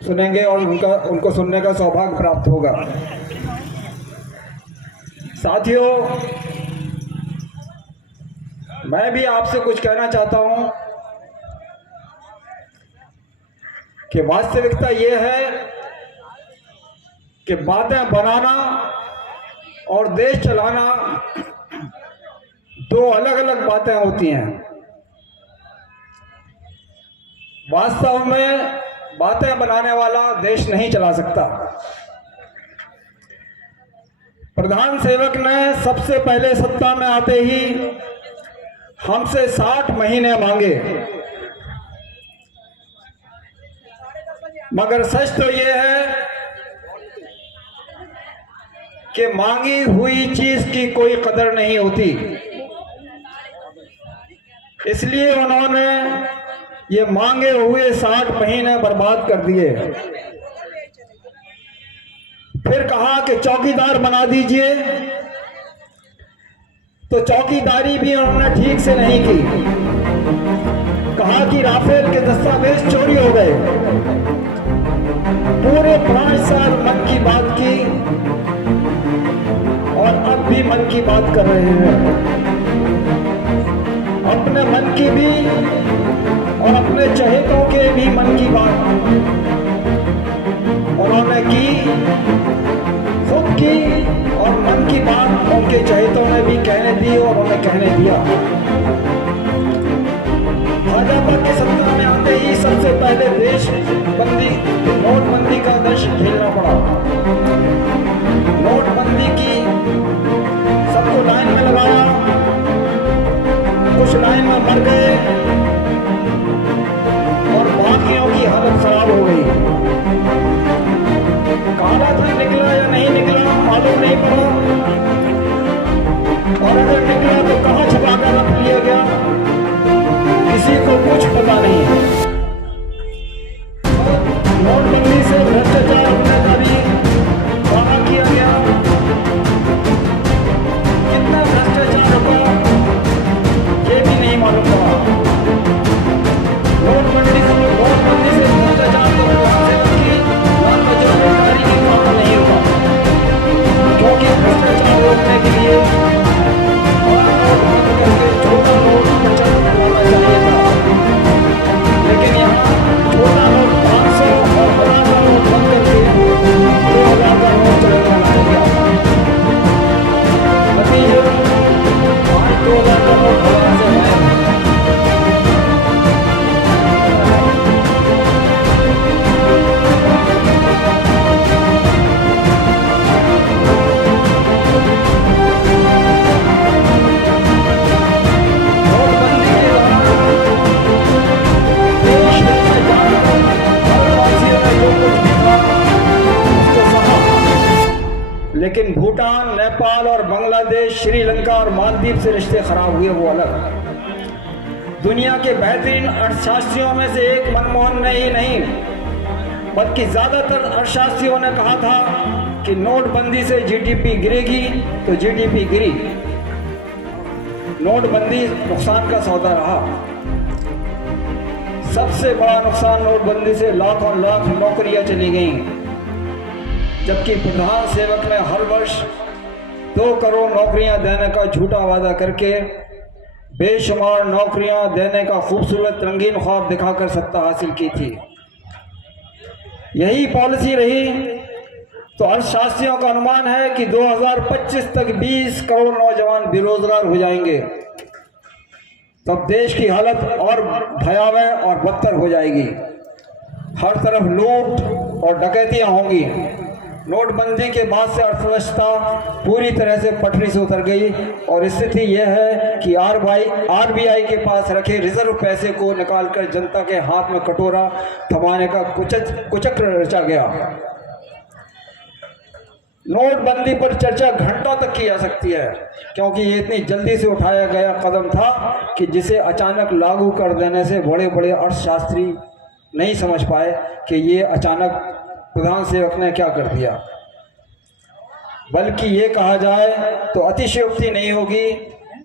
सुनेंगे और उनको सुनने का सौभाग्य प्राप्त होगा। साथियों, मैं भी आपसे कुछ कहना चाहता हूं कि वास्तविकता ये है कि बातें बनाना और देश चलाना दो अलग अलग बातें होती हैं। वास्तव में बातें बनाने वाला देश नहीं चला सकता। प्रधान सेवक ने सबसे पहले सत्ता में आते ही हमसे 60 महीने मांगे, मगर सच तो ये है कि मांगी हुई चीज की कोई कदर नहीं होती। इसलिए उन्होंने ये मांगे हुए 60 महीने बर्बाद कर दिए। फिर कहा कि चौकीदार बना दीजिए, तो चौकीदारी भी उन्होंने ठीक से नहीं की। कहा कि राफेल के दस्तावेज चोरी हो गए। पूरे 5 साल मन की बात की और अब भी मन की बात कर रहे हैं। अपने मन की भी और अपने चहेतों के भी मन की बात उन्होंने की, खुद की, और मन की बात उनके चहेतों ने भी कहने दी और उन्हें कहने दिया। भाजपा के सत्ता में आते ही सबसे पहले देशबंदी, नोटबंदी का दंश झेलना पड़ा। नोटबंदी की सबको लाइन में लगाया, कुछ लाइन में मर गए और बाकियों की हालत खराब हो गई। काला धन निकला या नहीं निकला मालूम नहीं पड़ा, और अगर निकला तो कहां छुपा कर रख लिया गया, किसी को कुछ पता नहीं है। नोटबंदी से भ्रष्टाचार होने का भी वादा किया गया। कितना भ्रष्टाचार होगा ये भी नहीं मालूम पड़ा। नोटबंदी से भ्रष्टाचार को नहीं होगा, क्योंकि भ्रष्टाचार रोकने के लिए छोटा नोट प्रचलन करवाना चाहिए था, लेकिन यहाँ छोटा नोट 500 और 1000 का नोट बंद करके 2000 का नोट चलन लाया गया। नतीजा आज 2000 का नोट बनाने से लेकिन भूटान, नेपाल और बांग्लादेश, श्रीलंका और मालदीव से रिश्ते खराब हुए वो अलग। दुनिया के बेहतरीन अर्थशास्त्रियों में से एक मनमोहन ने ही नहीं बल्कि ज्यादातर अर्थशास्त्रियों ने कहा था कि नोटबंदी से जीडीपी गिरेगी, तो जीडीपी गिरी। नोटबंदी नुकसान का सौदा रहा। सबसे बड़ा नुकसान नोटबंदी से लाखों लाख नौकरियां चली गईं, जबकि प्रधान सेवक ने हर वर्ष 2 करोड़ नौकरियां देने का झूठा वादा करके बेशुमार नौकरियां देने का खूबसूरत रंगीन ख्वाब दिखाकर सत्ता हासिल की थी। यही पॉलिसी रही तो अर्थशास्त्रियों का अनुमान है कि 2025 तक 20 करोड़ नौजवान बेरोजगार हो जाएंगे। तब देश की हालत और भयावह और बदतर हो जाएगी। हर तरफ लूट और डकैतियां होंगी। नोटबंदी के बाद से अर्थव्यवस्था पूरी तरह से पटरी से उतर गई और स्थिति यह है कि आरबीआई के पास रखे रिजर्व पैसे को निकालकर जनता के हाथ में कटोरा थमाने का कुचक्र रचा गया। नोटबंदी पर चर्चा घंटों तक की जा सकती है, क्योंकि ये इतनी जल्दी से उठाया गया कदम था कि जिसे अचानक लागू कर देने से बड़े बड़े अर्थशास्त्री नहीं समझ पाए कि ये अचानक प्रधान सेवक ने क्या कर दिया। बल्कि ये कहा जाए तो अतिशयोक्ति नहीं होगी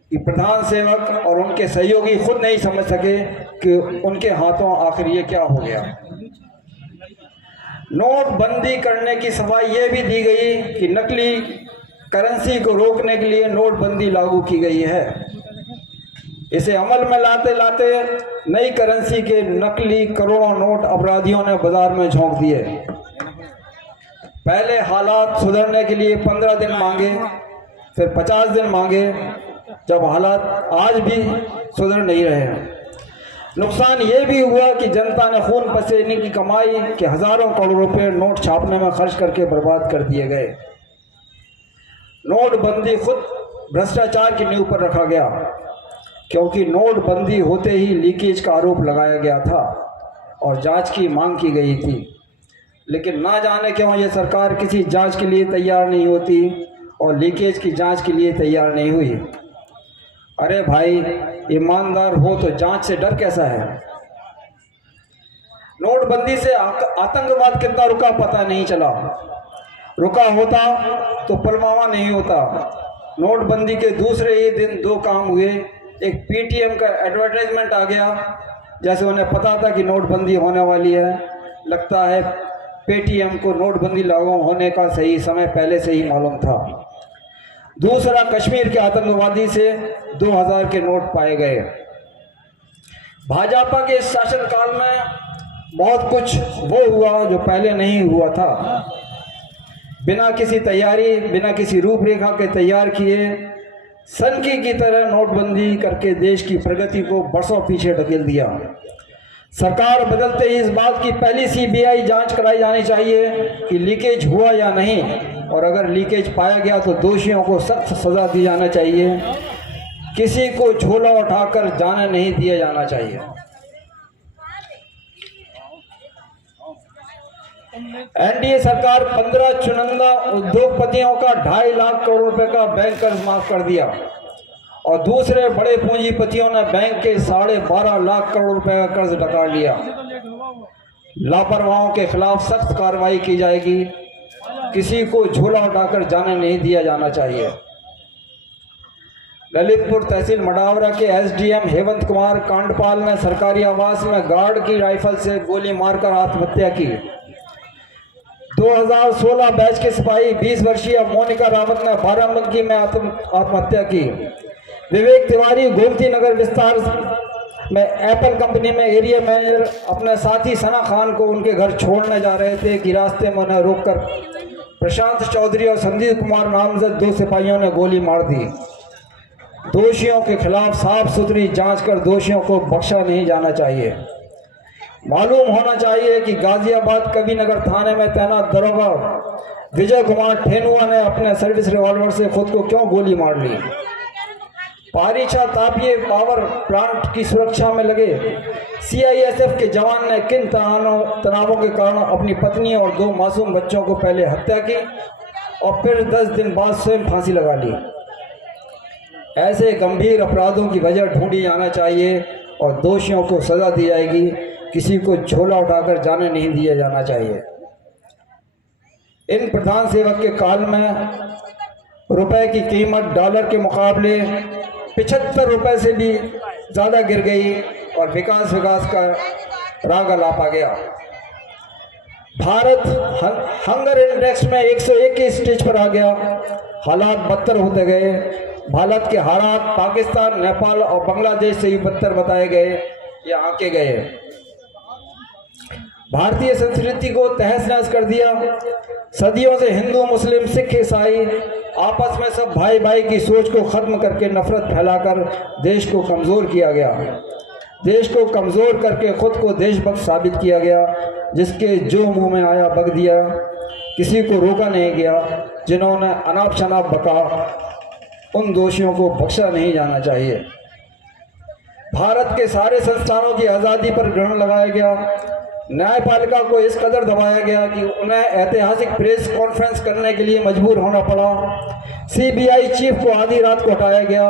कि प्रधान सेवक और उनके सहयोगी खुद नहीं समझ सके कि उनके हाथों आखिर ये क्या हो गया। नोटबंदी करने की सफाई ये भी दी गई कि नकली करेंसी को रोकने के लिए नोटबंदी लागू की गई है। इसे अमल में लाते लाते नई करेंसी के नकली करोड़ों नोट अपराधियों ने बाजार में झोंक दिए। पहले हालात सुधरने के लिए 15 दिन मांगे, फिर 50 दिन मांगे, जब हालात आज भी सुधर नहीं रहे। नुकसान ये भी हुआ कि जनता ने खून पसीने की कमाई के हजारों करोड़ रुपए नोट छापने में खर्च करके बर्बाद कर दिए गए। नोटबंदी खुद भ्रष्टाचार की नींव पर रखा गया, क्योंकि नोटबंदी होते ही लीकेज का आरोप लगाया गया था और जांच की मांग की गई थी। लेकिन ना जाने क्यों ये सरकार किसी जांच के लिए तैयार नहीं होती और लीकेज की जांच के लिए तैयार नहीं हुई। अरे भाई, ईमानदार हो तो जांच से डर कैसा है। नोटबंदी से आतंकवाद कितना रुका पता नहीं चला। रुका होता तो पुलवामा नहीं होता। नोटबंदी के दूसरे ही दिन दो काम हुए। एक पीटीएम का एडवर्टाइजमेंट आ गया, जैसे उन्हें पता था कि नोटबंदी होने वाली है। लगता है पेटीएम को नोटबंदी लागू होने का सही समय पहले से ही मालूम था। दूसरा, कश्मीर के आतंकवादी से 2000 के नोट पाए गए। भाजपा के शासनकाल में बहुत कुछ वो हुआ जो पहले नहीं हुआ था। बिना किसी तैयारी, बिना किसी रूपरेखा के तैयार किए सनकी की तरह नोटबंदी करके देश की प्रगति को बरसों पीछे ढकेल दिया। सरकार बदलते ही इस बात की पहली सीबीआई जांच कराई जानी चाहिए कि लीकेज हुआ या नहीं, और अगर लीकेज पाया गया तो दोषियों को सख्त सजा दी जाना चाहिए। किसी को झोला उठाकर जाने नहीं दिया जाना चाहिए। एनडीए सरकार 15 चुनिंदा उद्योगपतियों का 2.5 लाख करोड़ रुपए का बैंक कर्ज माफ कर दिया और दूसरे बड़े पूंजीपतियों ने बैंक के 12.5 लाख करोड़ रुपए का कर्ज डका लिया। लापरवाहों के खिलाफ सख्त कार्रवाई की जाएगी। किसी को झोला उठाकर जाने नहीं दिया जाना चाहिए। ललितपुर तहसील मडावरा के एसडीएम हेमंत कुमार कांडपाल ने सरकारी आवास में गार्ड की राइफल से गोली मारकर आत्महत्या की। 2016 बैच के सिपाही 20 वर्षीय मोनिका रावत ने बाराबंकी में आत्महत्या की। विवेक तिवारी गोमती नगर विस्तार में एप्पल कंपनी में एरिया मैनेजर अपने साथी सना खान को उनके घर छोड़ने जा रहे थे कि रास्ते में उन्हें रोककर प्रशांत चौधरी और संदीप कुमार नामजद 2 सिपाहियों ने गोली मार दी। दोषियों के खिलाफ साफ सुथरी जांच कर दोषियों को बख्शा नहीं जाना चाहिए। मालूम होना चाहिए कि गाजियाबाद कबीरनगर थाने में तैनात दरोगा विजय कुमार ठेनुआ ने अपने सर्विस रिवॉल्वर से खुद को क्यों गोली मार ली। पारीछा तापीय पावर प्लांट की सुरक्षा में लगे सीआईएसएफ के जवान ने किन तनावों के कारण अपनी पत्नी और 2 मासूम बच्चों को पहले हत्या की और फिर 10 दिन बाद स्वयं फांसी लगा ली। ऐसे गंभीर अपराधों की वजह ढूंढी जाना चाहिए और दोषियों को सजा दी जाएगी। किसी को झोला उठाकर जाने नहीं दिया जाना चाहिए। इन प्रधान सेवक के काल में रुपए की कीमत डॉलर के मुकाबले 75 रुपए से भी ज़्यादा गिर गई और विकास का राग अलापा गया। भारत हंगर इंडेक्स में 101 के स्टेज पर आ गया। हालात बदतर होते गए। भारत के हालात पाकिस्तान, नेपाल और बांग्लादेश से भी बदतर बताए गए या आके गए। भारतीय संस्कृति को तहस नहस कर दिया। सदियों से हिंदू, मुस्लिम, सिख, ईसाई आपस में सब भाई भाई की सोच को खत्म करके नफरत फैलाकर देश को कमज़ोर किया गया। देश को कमज़ोर करके खुद को देशभक्त साबित किया गया। जिसके जो मुंह में आया बक दिया। किसी को रोका नहीं गया। जिन्होंने अनाप शनाप बका, उन दोषियों को बख्शा नहीं जाना चाहिए। भारत के सारे संस्थानों की आज़ादी पर ग्रहण लगाया गया। न्यायपालिका को इस कदर दबाया गया कि उन्हें ऐतिहासिक प्रेस कॉन्फ्रेंस करने के लिए मजबूर होना पड़ा। सीबीआई चीफ को आधी रात को हटाया गया।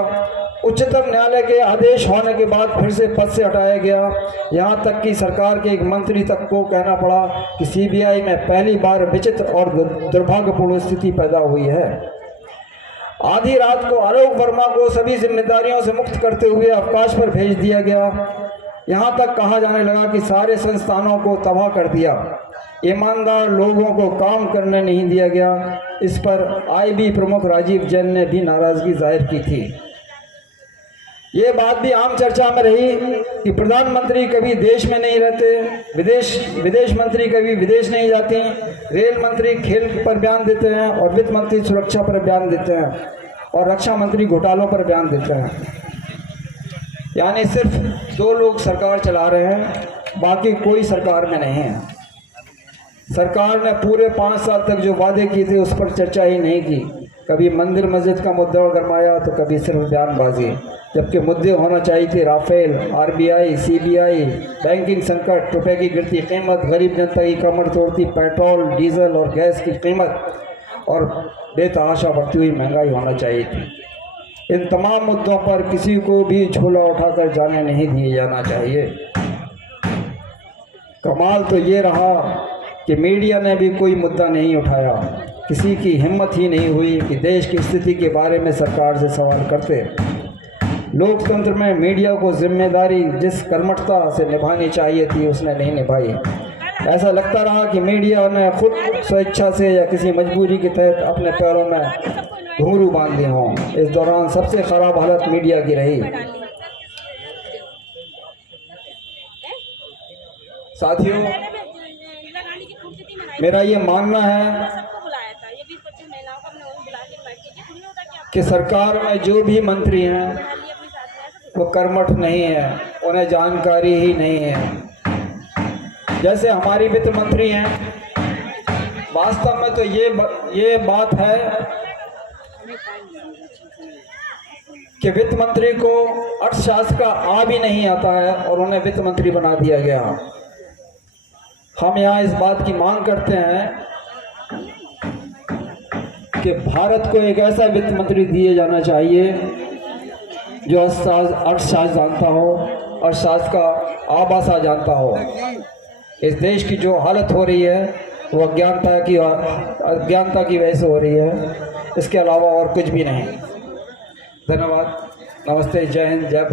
उच्चतम न्यायालय के आदेश होने के बाद फिर से पद से हटाया गया। यहाँ तक कि सरकार के एक मंत्री तक को कहना पड़ा कि सीबीआई में पहली बार विचित्र और दुर्भाग्यपूर्ण स्थिति पैदा हुई है। आधी रात को आलोक वर्मा को सभी जिम्मेदारियों से मुक्त करते हुए अवकाश पर भेज दिया गया। यहाँ तक कहा जाने लगा कि सारे संस्थानों को तबाह कर दिया, ईमानदार लोगों को काम करने नहीं दिया गया। इस पर आईबी प्रमुख राजीव जैन ने भी नाराजगी जाहिर की थी। ये बात भी आम चर्चा में रही कि प्रधानमंत्री कभी देश में नहीं रहते, विदेश मंत्री कभी विदेश नहीं जाती, रेल मंत्री खेल पर बयान देते हैं और वित्त मंत्री सुरक्षा पर बयान देते हैं और रक्षा मंत्री घोटालों पर बयान देते हैं। यानी सिर्फ 2 लोग सरकार चला रहे हैं, बाकी कोई सरकार में नहीं है। सरकार ने पूरे 5 साल तक जो वादे किए थे उस पर चर्चा ही नहीं की। कभी मंदिर मस्जिद का मुद्दा गरमाया तो कभी सिर्फ बयानबाजी, जबकि मुद्दे होना चाहिए थे राफेल, आरबीआई, सीबीआई, बैंकिंग संकट, रुपए की गिरती कीमत, गरीब जनता की कमर तोड़ती पेट्रोल, डीजल और गैस की कीमत और बेतहाशा बढ़ती हुई महंगाई होना चाहिए थी। इन तमाम मुद्दों पर किसी को भी झोला उठाकर जाने नहीं दिया जाना चाहिए। कमाल तो ये रहा कि मीडिया ने भी कोई मुद्दा नहीं उठाया। किसी की हिम्मत ही नहीं हुई कि देश की स्थिति के बारे में सरकार से सवाल करते। लोकतंत्र में मीडिया को जिम्मेदारी जिस कर्मठता से निभानी चाहिए थी उसने नहीं निभाई। ऐसा लगता रहा कि मीडिया ने खुद स्वेच्छा से या किसी मजबूरी के तहत अपने पैरों में घुंघरू बांध दिए हों। इस दौरान सबसे खराब हालत मीडिया की रही। साथियों, मेरा ये मानना है कि सरकार में जो भी मंत्री हैं वो कर्मठ नहीं है, उन्हें जानकारी ही नहीं है। जैसे हमारी वित्त मंत्री हैं, वास्तव में तो ये बात है कि वित्त मंत्री को अर्थशास्त्र का आ भी नहीं आता है और उन्हें वित्त मंत्री बना दिया गया। हम यहाँ इस बात की मांग करते हैं कि भारत को एक ऐसा वित्त मंत्री दिए जाना चाहिए जो अर्थशास्त्र जानता हो, अर्थशास्त्र का आभासा जानता हो। इस देश की जो हालत हो रही है वो अज्ञानता की वजह से हो रही है, इसके अलावा और कुछ भी नहीं। धन्यवाद, नमस्ते, जय हिंद, जय भारत।